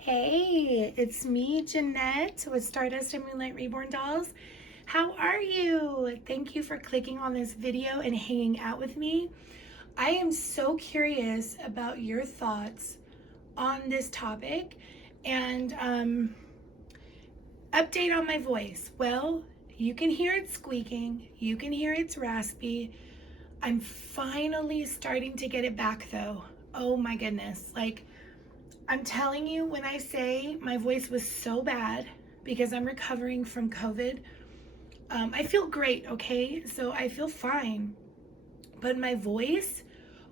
Hey, it's me, Jeanette, with Stardust and Moonlight Reborn Dolls. How are you? Thank you for clicking on this video and hanging out with me. I am so curious about your thoughts on this topic and update on my voice. Well, you can hear it squeaking, you can hear it's raspy. I'm finally starting to get it back though. Oh my goodness. I'm telling you, when I say my voice was so bad because I'm recovering from COVID, I feel great, okay? So I feel fine. But my voice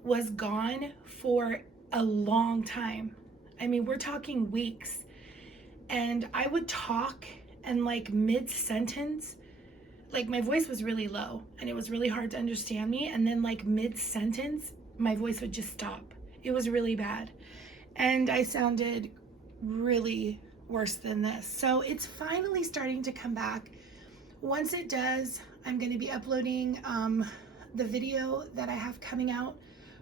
was gone for a long time. I mean, we're talking weeks. And I would talk and mid-sentence, my voice was really low and it was really hard to understand me. And then mid-sentence, my voice would just stop. It was really bad. And I sounded really worse than this. So it's finally starting to come back. Once it does, I'm going to be uploading the video that I have coming out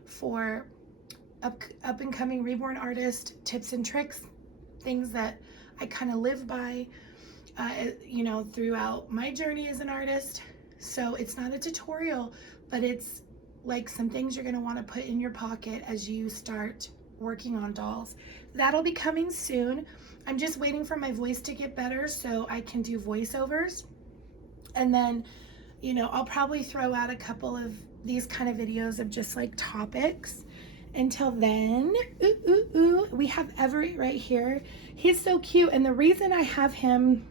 for up and coming reborn artist tips and tricks, things that I kind of live by, throughout my journey as an artist. So it's not a tutorial, but it's like some things you're going to want to put in your pocket as you start working on dolls. That'll be coming soon. I'm just waiting for my voice to get better so I can do voiceovers. And then, I'll probably throw out a couple of these kind of videos of just topics. Until then, we have Everett right here. He's so cute. And the reason I have him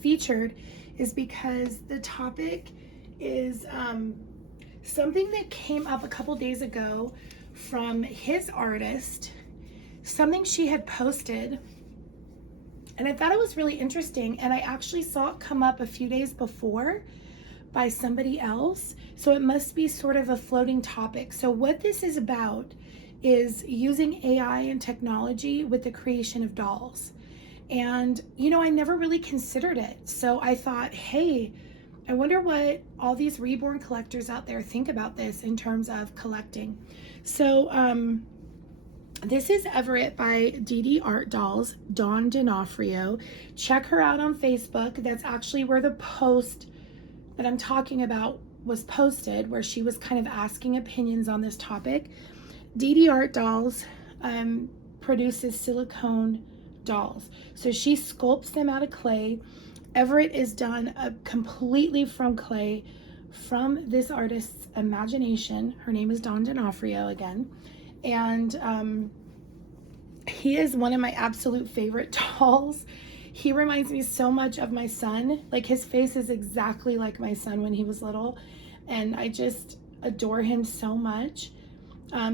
featured is because the topic is something that came up a couple days ago from his artist, something she had posted, and I thought it was really interesting, and I actually saw it come up a few days before by somebody else, so it must be sort of a floating topic. So what this is about is using AI and technology with the creation of dolls. And I never really considered it, so I thought, hey, I wonder what all these reborn collectors out there think about this in terms of collecting. So this is Everett by DD Art Dolls, Dawn D'Onofrio. Check her out on Facebook. That's actually where the post that I'm talking about was posted, where she was kind of asking opinions on this topic. DD Art Dolls produces silicone dolls. So she sculpts them out of clay. Everett is done completely from clay, from this artist's imagination. Her name is Dawn D'Onofrio again. And he is one of my absolute favorite dolls. He reminds me so much of my son. His face is exactly like my son when he was little. And I just adore him so much.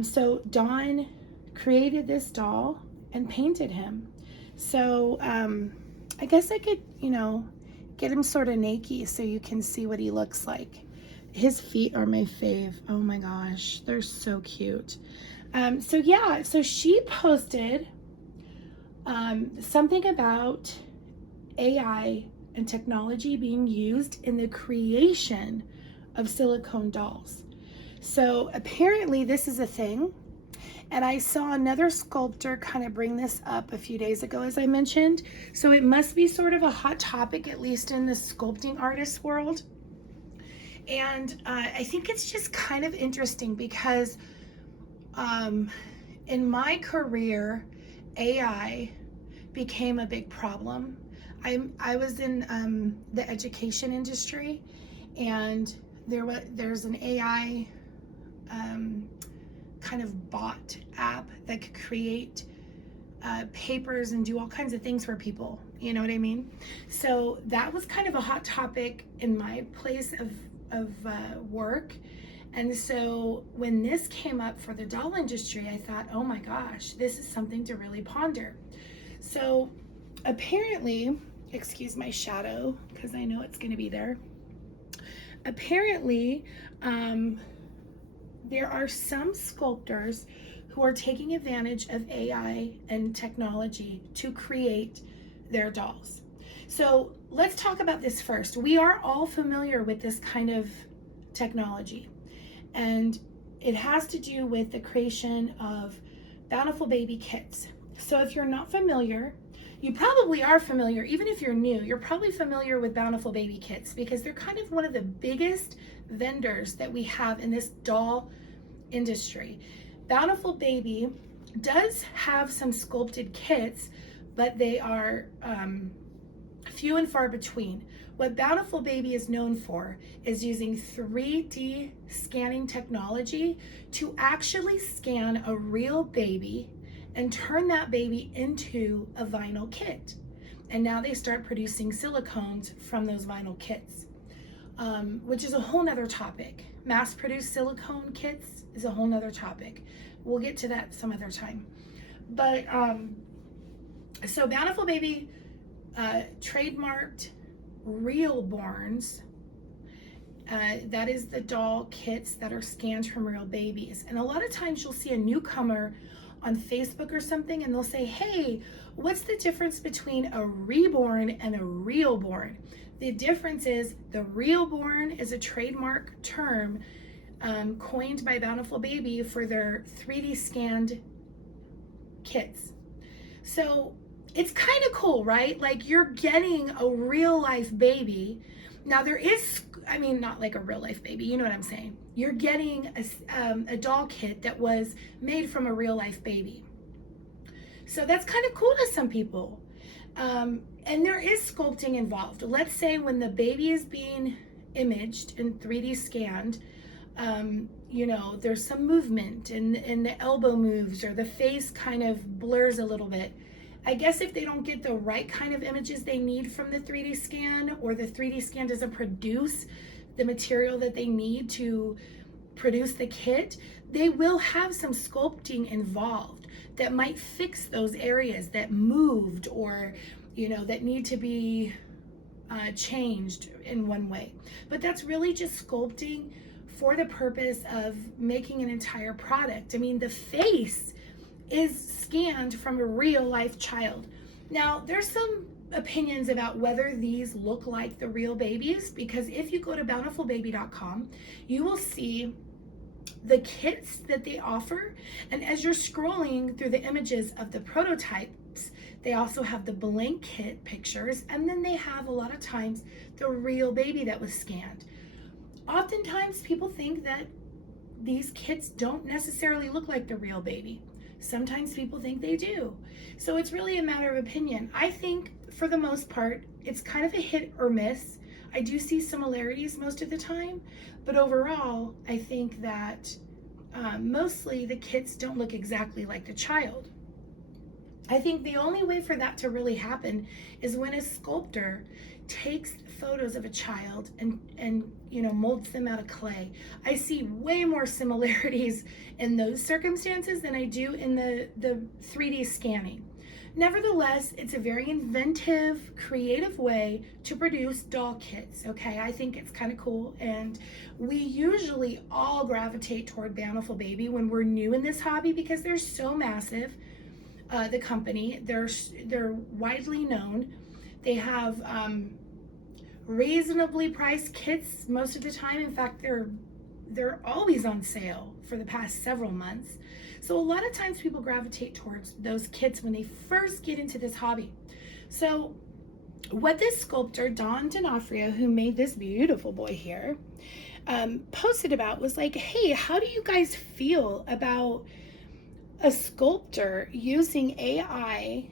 So Dawn created this doll and painted him. So I guess I could, get him sort of naked so you can see what he looks like. His feet are my fave. Oh my gosh, they're so cute. So she posted something about AI and technology being used in the creation of silicone dolls. So apparently this is a thing. And I saw another sculptor kind of bring this up a few days ago, as I mentioned. So it must be sort of a hot topic, at least in the sculpting artist world. And I think it's just kind of interesting because in my career, AI became a big problem. I was in the education industry, and there's an AI kind of bot app that could create papers and do all kinds of things for people, you know what I mean? So that was kind of a hot topic in my place of work. And so when this came up for the doll industry, I thought, oh my gosh, this is something to really ponder. So apparently, excuse my shadow because I know it's going to be there. Apparently, there are some sculptors who are taking advantage of AI and technology to create their dolls. So let's talk about this first. We are all familiar with this kind of technology, and it has to do with the creation of Bountiful Baby kits. So if you're not familiar, you probably are familiar. Even if you're new, you're probably familiar with Bountiful Baby kits because they're kind of one of the biggest vendors that we have in this doll industry. Bountiful Baby does have some sculpted kits, but they are few and far between. What Bountiful Baby is known for is using 3D scanning technology to actually scan a real baby and turn that baby into a vinyl kit. And now they start producing silicones from those vinyl kits, which is a whole nother topic. Mass-produced silicone kits is a whole nother topic. We'll get to that some other time. But so Bountiful Baby trademarked Realborns. That is the doll kits that are scanned from real babies. And a lot of times you'll see a newcomer on Facebook or something and they'll say, hey, what's the difference between a reborn and a realborn? The difference is the realborn is a trademark term coined by Bountiful Baby for their 3D scanned kits. So it's kind of cool, right? Like you're getting a real life baby. Now there is, I mean, not like a real life baby, you know what I'm saying? You're getting a doll kit that was made from a real life baby. So that's kind of cool to some people. And there is sculpting involved. Let's say when the baby is being imaged and 3D scanned, you know, there's some movement and the elbow moves or the face kind of blurs a little bit. I guess if they don't get the right kind of images they need from the 3D scan, or the 3D scan doesn't produce the material that they need to produce the kit, they will have some sculpting involved that might fix those areas that moved or, you know, that need to be changed in one way. But that's really just sculpting for the purpose of making an entire product. I mean, the face is scanned from a real life child. Now, there's some opinions about whether these look like the real babies, because if you go to bountifulbaby.com, you will see the kits that they offer. And as you're scrolling through the images of the prototypes, they also have the blank kit pictures, and then they have a lot of times the real baby that was scanned. Oftentimes people think that these kits don't necessarily look like the real baby. Sometimes people think they do. So it's really a matter of opinion. I think for the most part, it's kind of a hit or miss. I do see similarities most of the time, but overall, I think that mostly the kits don't look exactly like the child. I think the only way for that to really happen is when a sculptor takes photos of a child and you know, molds them out of clay. I see way more similarities in those circumstances than I do in the 3D scanning. Nevertheless, it's a very inventive, creative way to produce doll kits, okay? I think it's kind of cool, and we usually all gravitate toward Bountiful Baby when we're new in this hobby because they're so massive. The company, they're widely known. They have reasonably priced kits most of the time. In fact, they're always on sale for the past several months. So a lot of times people gravitate towards those kits when they first get into this hobby. So what this sculptor, Don D'Onofrio, who made this beautiful boy here, posted about was like, hey, how do you guys feel about a sculptor using AI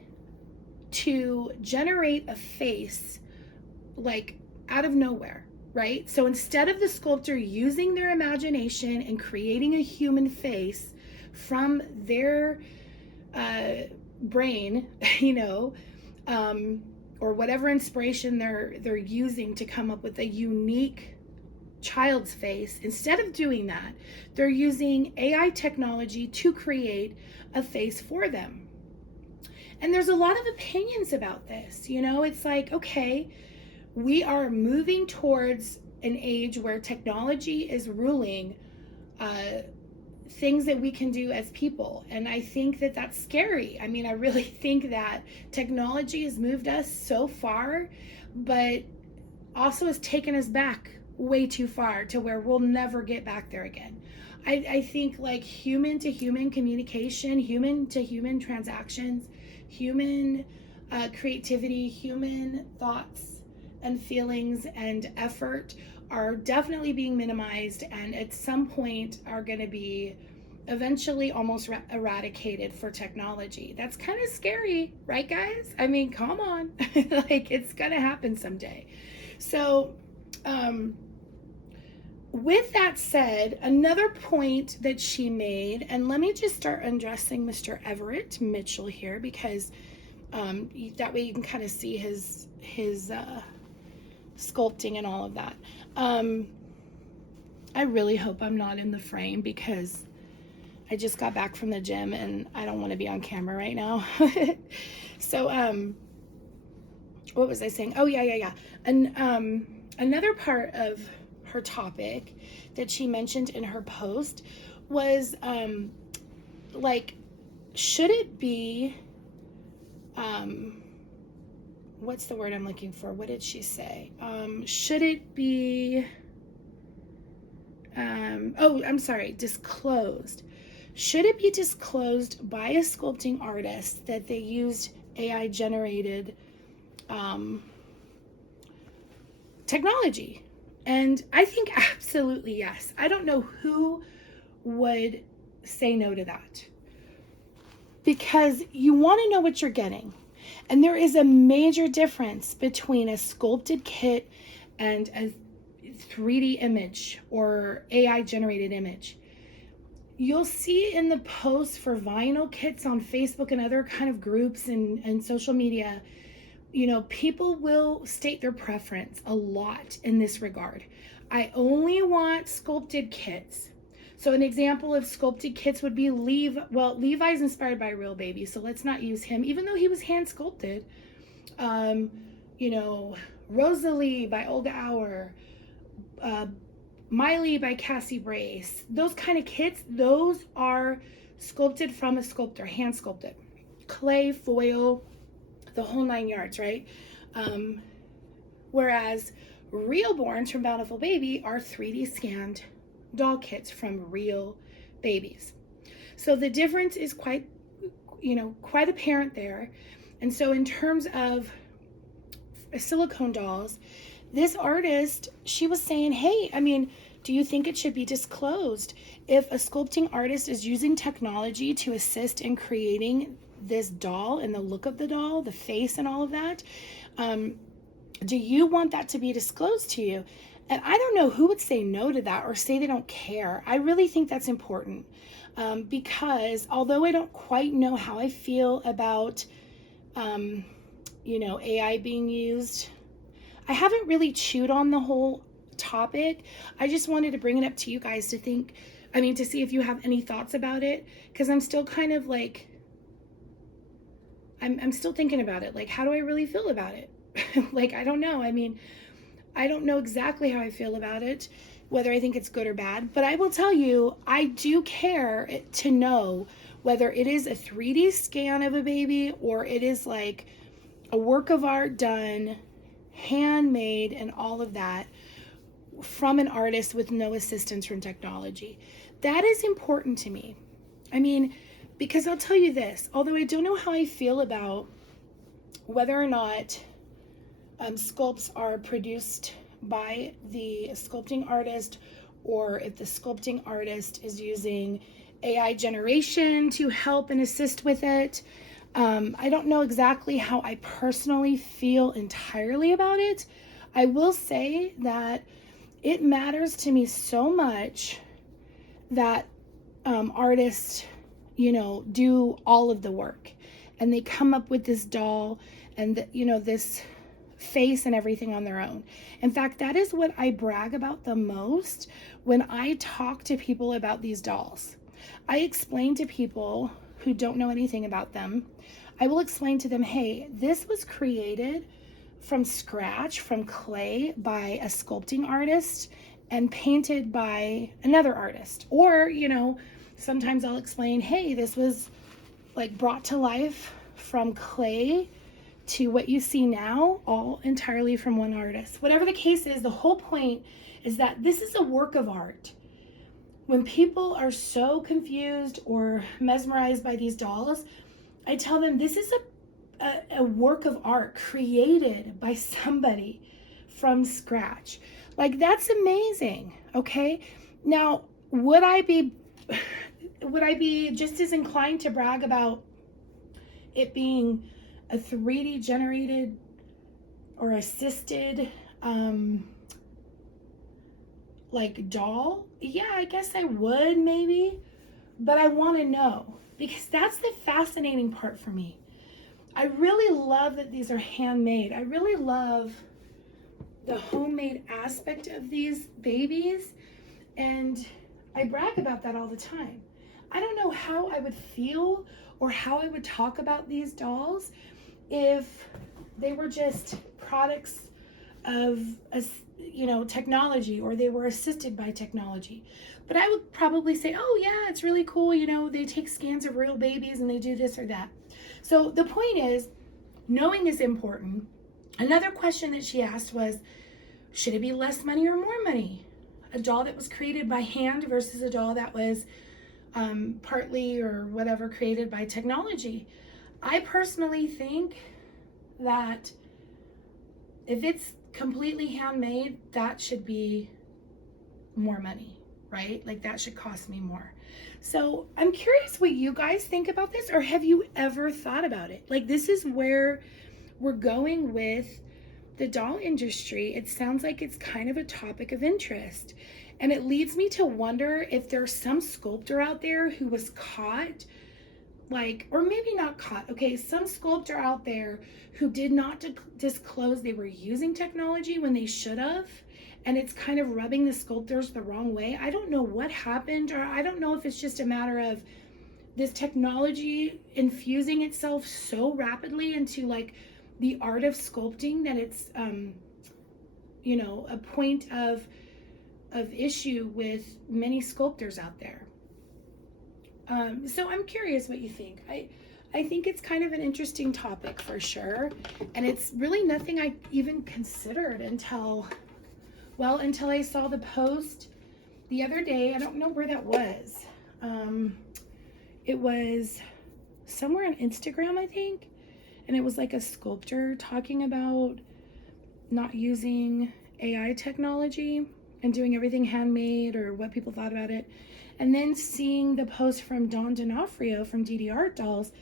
to generate a face like out of nowhere, right? So instead of the sculptor using their imagination and creating a human face from their brain, you know, or whatever inspiration they're using to come up with a unique child's face, instead of doing that, they're using AI technology to create a face for them. And there's a lot of opinions about this. You know, it's like, okay, we are moving towards an age where technology is ruling things that we can do as people. And I think that that's scary. I mean, I really think that technology has moved us so far, but also has taken us back way too far to where we'll never get back there again. I think like human to human communication, human to human transactions, human creativity, human thoughts and feelings and effort are definitely being minimized, and at some point are going to be eventually almost eradicated for technology. That's kind of scary, right, guys? I mean, come on. Like, it's going to happen someday. So, with that said, another point that she made, and let me just start undressing Mr. Everett Mitchell here, because that way you can kind of see his sculpting and all of that. I really hope I'm not in the frame, because I just got back from the gym and I don't want to be on camera right now. So, what was I saying? Oh, yeah. And another part of her topic that she mentioned in her post was like, should it be, what's the word I'm looking for? What did she say? Should it be, disclosed? Should it be disclosed by a sculpting artist that they used AI generated technology? And I think absolutely yes. I don't know who would say no to that, because you want to know what you're getting. And there is a major difference between a sculpted kit and a 3D image or AI generated image. You'll see in the posts for vinyl kits on Facebook and other kind of groups and social media, you know, people will state their preference a lot in this regard. I only want sculpted kits. So an example of sculpted kits would be Levi's inspired by a real baby, so let's not use him, even though he was hand sculpted. You know, Rosalie by Olga Auer, Miley by Cassie Brace, those kind of kits, those are sculpted from a sculptor, hand sculpted. Clay, foil, the whole 9 yards, right? Whereas Realborns from Bountiful Baby are 3D scanned doll kits from real babies. So the difference is quite apparent there. And so in terms of silicone dolls, this artist, she was saying, hey, I mean, do you think it should be disclosed if a sculpting artist is using technology to assist in creating this doll and the look of the doll, the face and all of that? Do you want that to be disclosed to you? And I don't know who would say no to that or say they don't care. I really think that's important, because although I don't quite know how I feel about, AI being used, I haven't really chewed on the whole topic. I just wanted to bring it up to you guys to see if you have any thoughts about it, because I'm still kind of like, I'm still thinking about it. Like, how do I really feel about it? Like, I don't know. I mean, I don't know exactly how I feel about it, whether I think it's good or bad, but I will tell you, I do care to know whether it is a 3D scan of a baby or it is like a work of art done, handmade, and all of that from an artist with no assistance from technology. That is important to me. I mean, because I'll tell you this, although I don't know how I feel about whether or not sculpts are produced by the sculpting artist, or if the sculpting artist is using AI generation to help and assist with it. I don't know exactly how I personally feel entirely about it. I will say that it matters to me so much that artists, do all of the work and they come up with this doll and this face and everything on their own. In fact, that is what I brag about the most when I talk to people about these dolls. I explain to people who don't know anything about them, I will explain to them, hey, this was created from scratch, from clay, by a sculpting artist and painted by another artist. Or, Sometimes I'll explain, hey, this was like brought to life from clay to what you see now, all entirely from one artist. Whatever the case is, the whole point is that this is a work of art. When people are so confused or mesmerized by these dolls, I tell them this is a work of art created by somebody from scratch. Like, that's amazing, okay? Now, would I be just as inclined to brag about it being a 3D generated or assisted like doll? Yeah, I guess I would maybe, but I want to know, because that's the fascinating part for me. I really love that these are handmade. I really love the homemade aspect of these babies, and I brag about that all the time. I don't know how I would feel or how I would talk about these dolls if they were just products of technology, or they were assisted by technology. But I would probably say, oh yeah, it's really cool, they take scans of real babies and they do this or that. So the point is, knowing is important. Another question that she asked was, should it be less money or more money? A doll that was created by hand versus a doll that was partly or whatever created by technology. I personally think that if it's completely handmade, that should be more money, right? Like, that should cost me more. So I'm curious what you guys think about this, or have you ever thought about it? Like, this is where we're going with the doll industry. It sounds like it's kind of a topic of interest. And it leads me to wonder if there's some sculptor out there who was caught, or maybe not caught, okay, some sculptor out there who did not disclose they were using technology when they should have, and it's kind of rubbing the sculptors the wrong way. I don't know what happened, or I don't know if it's just a matter of this technology infusing itself so rapidly into like the art of sculpting that it's a point of issue with many sculptors out there. So I'm curious what you think. I think it's kind of an interesting topic for sure, and it's really nothing I even considered until I saw the post the other day. I don't know where that was. It was somewhere on Instagram, I think, and it was like a sculptor talking about not using AI technology and doing everything handmade, or what people thought about it. And then seeing the post from Dawn D'Onofrio from DD Art Dolls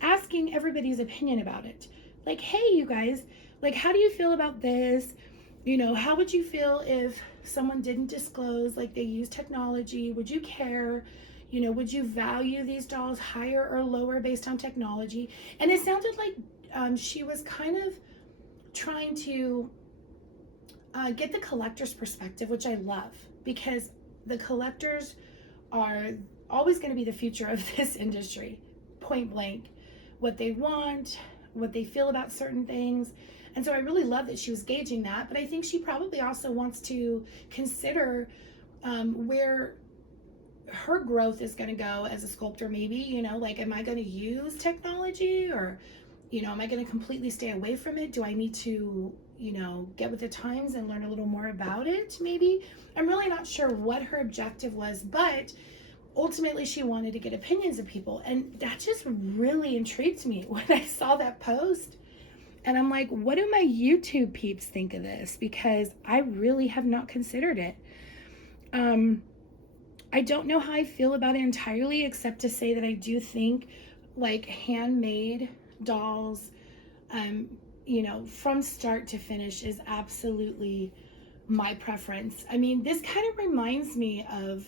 asking everybody's opinion about it. Like, hey, you guys, like, how do you feel about this? How would you feel if someone didn't disclose, like, they use technology? Would you care? Would you value these dolls higher or lower based on technology? And it sounded like she was kind of trying to get the collector's perspective, which I love, because the collectors are always going to be the future of this industry, point blank. What they want, what they feel about certain things. And so I really love that she was gauging that, but I think she probably also wants to consider where her growth is going to go as a sculptor. Maybe, like, am I going to use technology, or, am I going to completely stay away from it? Do I need to, get with the times and learn a little more about it? Maybe. I'm really not sure what her objective was, but ultimately she wanted to get opinions of people, and that just really intrigued me when I saw that post. And I'm like, what do my YouTube peeps think of this? Because I really have not considered it. I don't know how I feel about it entirely, except to say that I do think like handmade dolls, from start to finish is absolutely my preference. I mean, this kind of reminds me of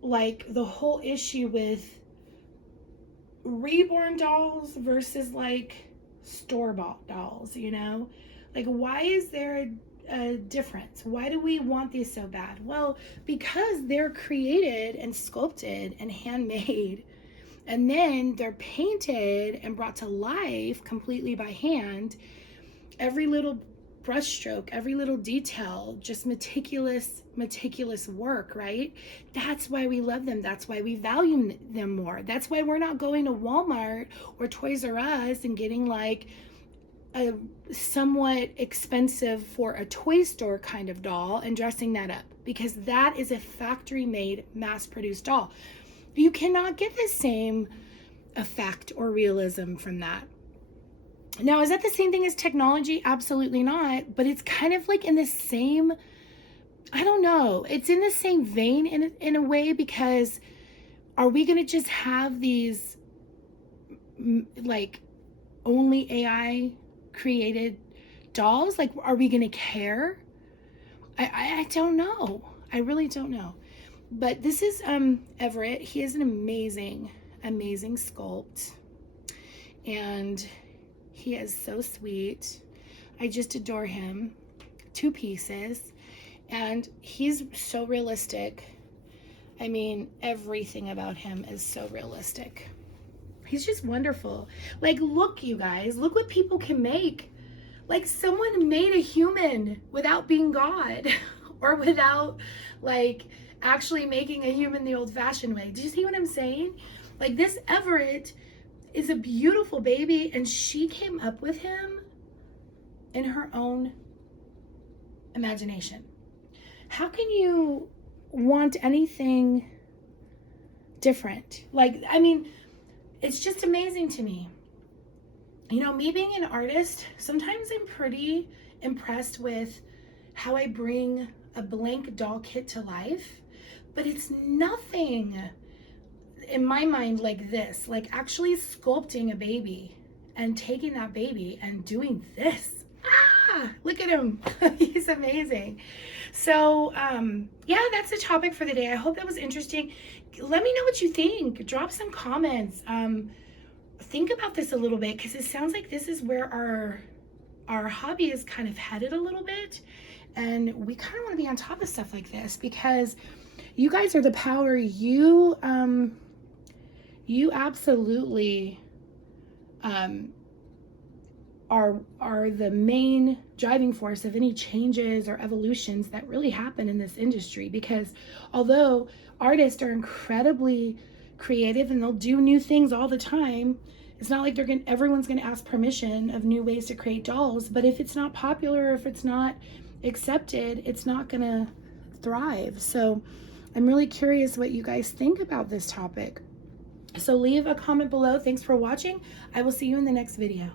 like the whole issue with reborn dolls versus like store-bought dolls, like, why is there a difference? Why do we want these so bad? Well, because they're created and sculpted and handmade, and then they're painted and brought to life completely by hand. Every little brush stroke, every little detail, just meticulous work, right? That's why we love them. That's why we value them more. That's why we're not going to Walmart or Toys R Us and getting like a somewhat expensive for a toy store kind of doll and dressing that up, because that is a factory made, mass produced doll. You cannot get the same effect or realism from that. Now, is that the same thing as technology? Absolutely not. But it's kind of like in the same, I don't know, it's in the same vein in a way, because are we going to just have these like only AI created dolls? Like, are we going to care? I don't know. I really don't know. But this is Everett. He is an amazing sculpt. And he is so sweet. I just adore him. 2 pieces. And he's so realistic. I mean, everything about him is so realistic. He's just wonderful. Like, look, you guys, look what people can make. Like, someone made a human without being God or without, like, actually making a human the old-fashioned way. Do you see what I'm saying? Like, this Everett is a beautiful baby, and she came up with him in her own imagination. How can you want anything different? Like, I mean, it's just amazing to me. You know, me being an artist, sometimes I'm pretty impressed with how I bring a blank doll kit to life, but it's nothing in my mind like this, like actually sculpting a baby and taking that baby and doing this. Look at him. He's amazing. So yeah, that's the topic for the day. I hope that was interesting. Let me know what you think. Drop some comments. Think about this a little bit, because it sounds like this is where our hobby is kind of headed a little bit, and we kind of want to be on top of stuff like this, because you guys are the power. You absolutely are the main driving force of any changes or evolutions that really happen in this industry. Because although artists are incredibly creative and they'll do new things all the time, it's not like everyone's gonna ask permission of new ways to create dolls. But if it's not popular, or if it's not accepted, it's not gonna thrive. So I'm really curious what you guys think about this topic. So leave a comment below. Thanks for watching. I will see you in the next video.